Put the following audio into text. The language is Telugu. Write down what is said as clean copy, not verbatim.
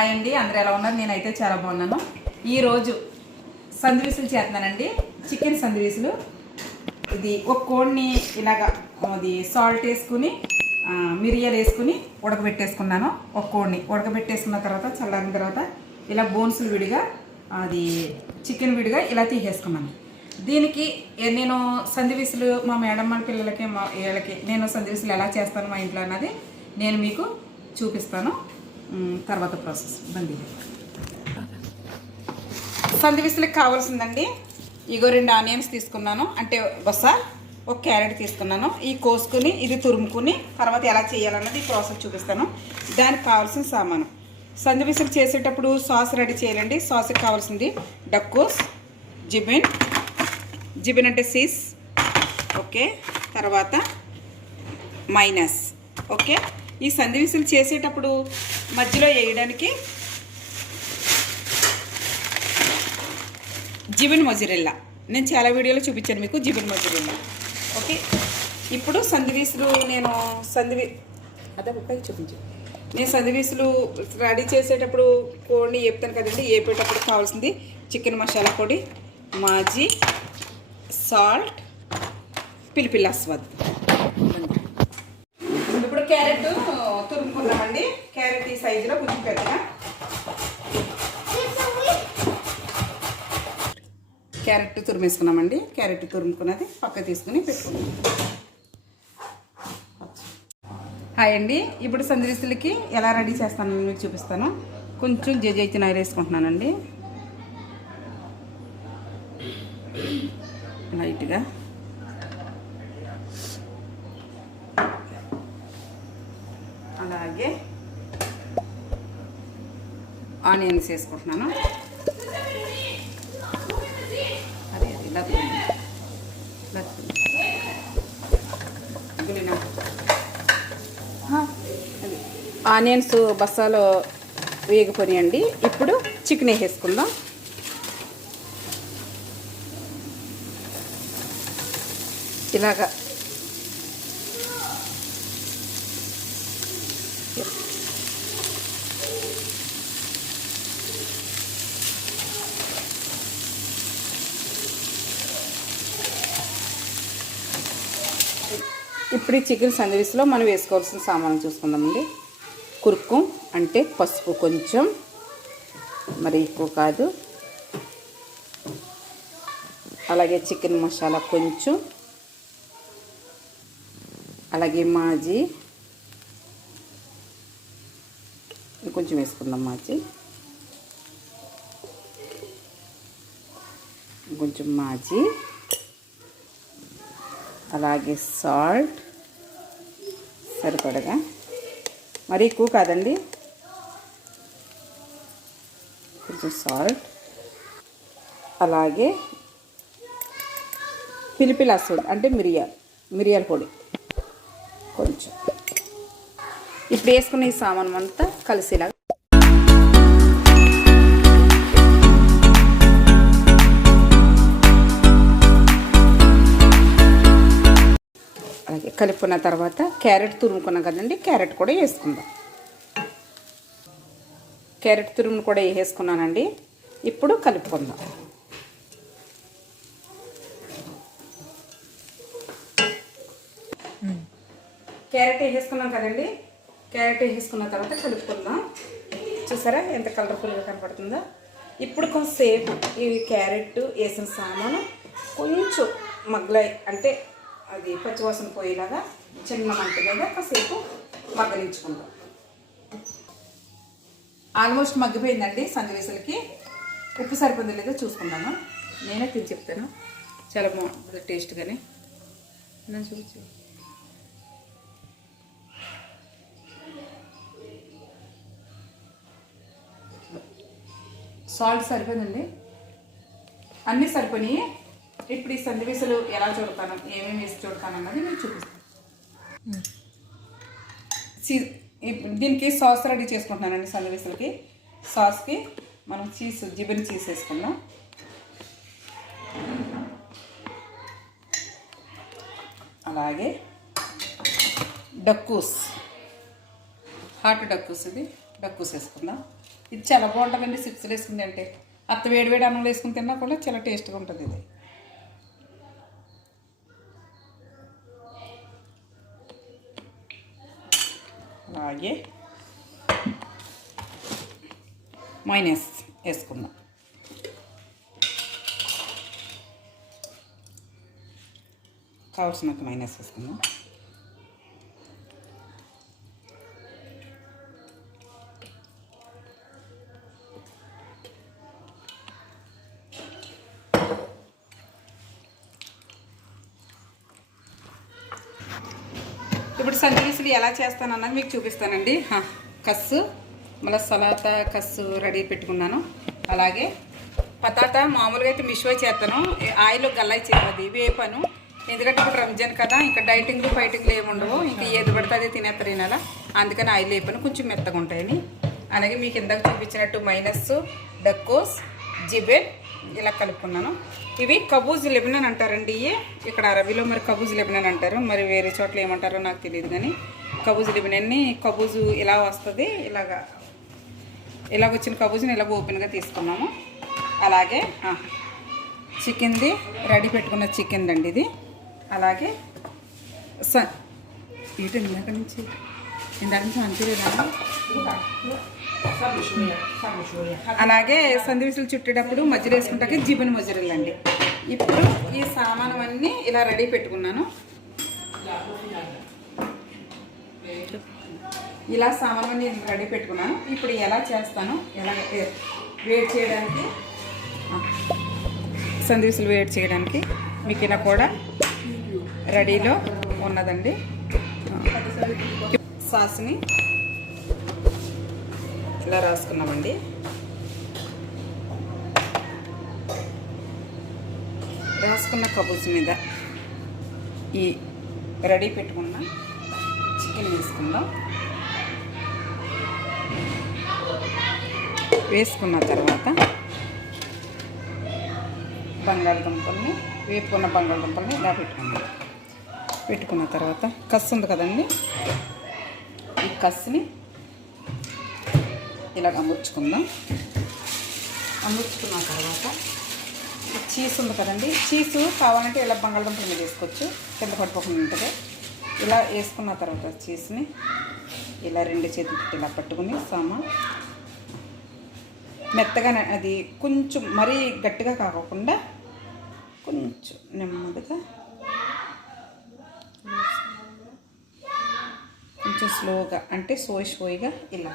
హాయ్ అండి, అందరూ ఎలా ఉన్నారు? నేనైతే చాలా బాగున్నాను. ఈరోజు సందివిసులు చేస్తున్నానండి, చికెన్ సందివిసులు. ఇది ఒక కోడిని ఇలాగా అది సాల్ట్ వేసుకుని మిరియాలు వేసుకుని ఉడకబెట్టేసుకున్నాను. ఒక కోడిని ఉడకబెట్టేసుకున్న తర్వాత చల్లారిన తర్వాత ఇలా బోన్సులు విడిగా అది చికెన్ విడిగా ఇలా తీసేసుకున్నాను. దీనికి నేను సందివిసులు మా మేడమ్మ పిల్లలకి మా వీళ్ళకి నేను సందివిసులు ఎలా చేస్తాను మా ఇంట్లో అన్నది నేను మీకు చూపిస్తాను. తర్వాత ప్రాసెస్ బండి. సందివిసులకు కావాల్సిందండి, ఇగో 2 ఆనియన్స్ తీసుకున్నాను, అంటే ఒక క్యారెట్ తీసుకున్నాను. ఈ కోసుకుని ఇది తురుముకుని తర్వాత ఎలా చేయాలన్నది ఈ ప్రాసెస్ చూపిస్తాను. దానికి కావాల్సిన సామాను, సందివిసులు చేసేటప్పుడు సాస్ రెడీ చేయాలండి. సాస్కి కావాల్సింది డక్కోస్, జిబిన్ అంటే సీస్, ఓకే, తర్వాత మైనస్, ఓకే. ఈ సందివిసులు చేసేటప్పుడు మధ్యలో వేయడానికి జిబిన్ మొజరెల్లా, నేను చాలా వీడియోలో చూపించాను మీకు జిబిన్ మొజరెల్లా, ఓకే. ఇప్పుడు సందివిసులు నేను సందివిసులు రెడీ చేసేటప్పుడు కోడిని వేపుతాను కదండి. వేపేటప్పుడు కావాల్సింది చికెన్ మసాలా పొడి, మాజీ, సాల్ట్, పిలిపిల్ అస్వద్. ఇప్పుడు క్యారెట్ తురుముకుందామండి. క్యారెట్ ఈ సైజులో కొంచెం పెద్దగా క్యారెట్ తురిమేసుకున్నామండి. క్యారెట్ తురుముకున్నది పక్క తీసుకుని పెట్టుకున్నాం. హాయ్ అండి, ఇప్పుడు సందివిసులకి ఎలా రెడీ చేస్తానని మీకు చూపిస్తాను. కొంచెం జైతున్ ఆయిల్ వేసుకుంటున్నానండి, లైట్గా. అలాగే ఆనియన్స్ వేసుకుంటున్నాను. ఆనియన్స్ బస్సాలో వేగిపోయాయండి. ఇప్పుడు చికెన్ వేసుకుందాం. ఇలాగా ఇప్పుడు ఈ చికెన్ సందివిసులో మనం వేసుకోవాల్సిన సామాన్లు చూసుకుందామండి. కురుక్కుం అంటే పసుపు కొంచెం, మరి ఎక్కువ కాదు. అలాగే చికెన్ మసాలా కొంచెం, అలాగే మాజీ కొంచెం వేసుకుందాం. కొంచెం మాజీ, అలాగే సాల్ట్ సరిపడగా, మరి ఎక్కువ కాదండి, కొంచెం సాల్ట్. అలాగే పిలిపిల్ అస్వద్ అంటే మిరియాల పొడి కొంచెం. ఇప్పుడు వేసుకున్న ఈ సామాను అంతా కలిసేలాగా అలాగే కలుపుకున్న తర్వాత క్యారెట్ తురుముకున్నాం కదండి, క్యారెట్ కూడా వేసుకుందాం. క్యారెట్ తురుమును కూడా వేసుకున్నానండి. ఇప్పుడు కలుపుకుందాం. క్యారెట్ వేసుకున్నాం కదండి, క్యారెట్ వేసుకున్న తర్వాత కలుపుకుందాం. చూసారా ఎంత కలర్ఫుల్గా కనపడుతుందో. ఇప్పుడు కొంతసేపు ఈ క్యారెట్ వేసిన సామాను కొంచెం మగ్గలాయి, అంటే అది పచ్చివాసన పోయేలాగా చిన్న మంట మీద కాసేపు మగ్గనించుకుందాం. ఆల్మోస్ట్ మగ్గిపోయిందండి. సందివిసులకి ఉప్పు సరిపోయిందో లేదో చూసుకున్నాను. నేనే తిని చెప్తాను, చాలా బాగుంటుంది టేస్ట్గానే. నేను చూపించు. సాల్ట్ సరిపోయిందండి, అన్నీ సరిపోయినాయి. ఇప్పుడు ఈ సందివిసులు ఎలా చూడతాను, ఏమేమి వేసి చూడతాను అన్నది నేను చూపిస్తాను. దీనికి సాస్ రెడీ చేసుకుంటున్నానండి. సందివిసులకి సాస్కి మనం జిబిన్ చీజ్ వేసుకుందాం. అలాగే డక్కూస్, హాట్ డక్కూస్, ఇది డక్కూస్ వేసుకుందాం. ఇది చాలా బాగుంటుందండి చిప్స్లు వేసుకుంది అంటే. అత్త వేడి వేడి అన్నంలో వేసుకుని తిన్నా కూడా చాలా టేస్ట్గా ఉంటుంది ఇది. అలాగే మైనస్ వేసుకుందాం. కావాల్సినంత మైనస్ వేసుకుందాం. ఇప్పుడు సందీసులు ఎలా చేస్తానన్నది మీకు చూపిస్తానండి. కస్సు మళ్ళీ సలాతా కస్సు రెడీ పెట్టుకున్నాను. అలాగే పతాతా మామూలుగా అయితే మిషో చేస్తాను, ఆయిల్ గల్లాయి చేయాలి వేపాను. ఎందుకంటే ఇప్పుడు రంజాన్ కదా, ఇంకా డైటింగ్లు ఫైటింగ్లు ఏమి ఉండవు, ఇంకా ఏది పడితే అదే తినేస్తారు ఈనాల. అందుకని ఆయిల్ వేపాను, కొంచెం మెత్తగా ఉంటాయని. అలాగే మీకు ఇందాక చూపించినట్టు మైనస్, డక్కోస్, జిబెన్ ఇలా కలుపుకున్నాను. ఇవి కబూజ్ లెబనన్ అంటారండి. ఇవి ఇక్కడ అరబీలో మరి కబూజ్ లెబనన్ అంటారు, మరి వేరే చోట్ల ఏమంటారో నాకు తెలియదు. కానీ కబూజ్ లెబనన్ని కబూజు ఇలా వస్తుంది, ఇలాగ వచ్చిన కబూజుని ఇలాగ ఓపెన్గా తీసుకున్నాము. అలాగే చికెన్ది రెడీ పెట్టుకున్న చికెన్ అండి ఇది. అలాగే ఇటు ఇందాక నుంచి అంతేదా. అలాగే సందివిసులు చుట్టేటప్పుడు మధ్యలో వేసుకుంటాకే జిబన్ మజ్జరలు అండి. ఇప్పుడు ఈ సామాను అన్నీ ఇలా రెడీ పెట్టుకున్నాను. ఇలా సామాను అన్నీ రెడీ పెట్టుకున్నాను. ఇప్పుడు ఎలా చేస్తాను, ఎలా వేడి చేయడానికి, సందివిసులు వేడి చేయడానికి మీకు ఇలా కూడా రెడీలో ఉన్నదండి. సాస్ని ఇలా రాసుకున్నామండి. రాసుకున్న కబూజ్ మీద ఈ రెడీ పెట్టుకున్న చికెన్ వేసుకుందాం. వేసుకున్న తర్వాత బంగాళదుంపల్ని, వేపుకున్న బంగాళదుంపల్ని ఇలా పెట్టుకున్న తర్వాత కస్సు ఉంది కదండి, ఈ కస్సుని ఇలాగ అమర్చుకుందాం. అమర్చుకున్న తర్వాత చీజ్ ఉంది కదండి, చీజు కావాలంటే ఇలా బంగాళదుంపల మీద వేసుకోవచ్చు, కింద పట్టుకోకుండా ఉంటుంది. ఇలా వేసుకున్న తర్వాత చీజ్ని ఇలా రెండు చేతులకి ఇలా పట్టుకుని మెత్తగా, అది కొంచెం మరీ గట్టిగా కాకుండా కొంచెం నెమ్మదిగా కొంచెం స్లోగా, అంటే సోయిగా ఇలా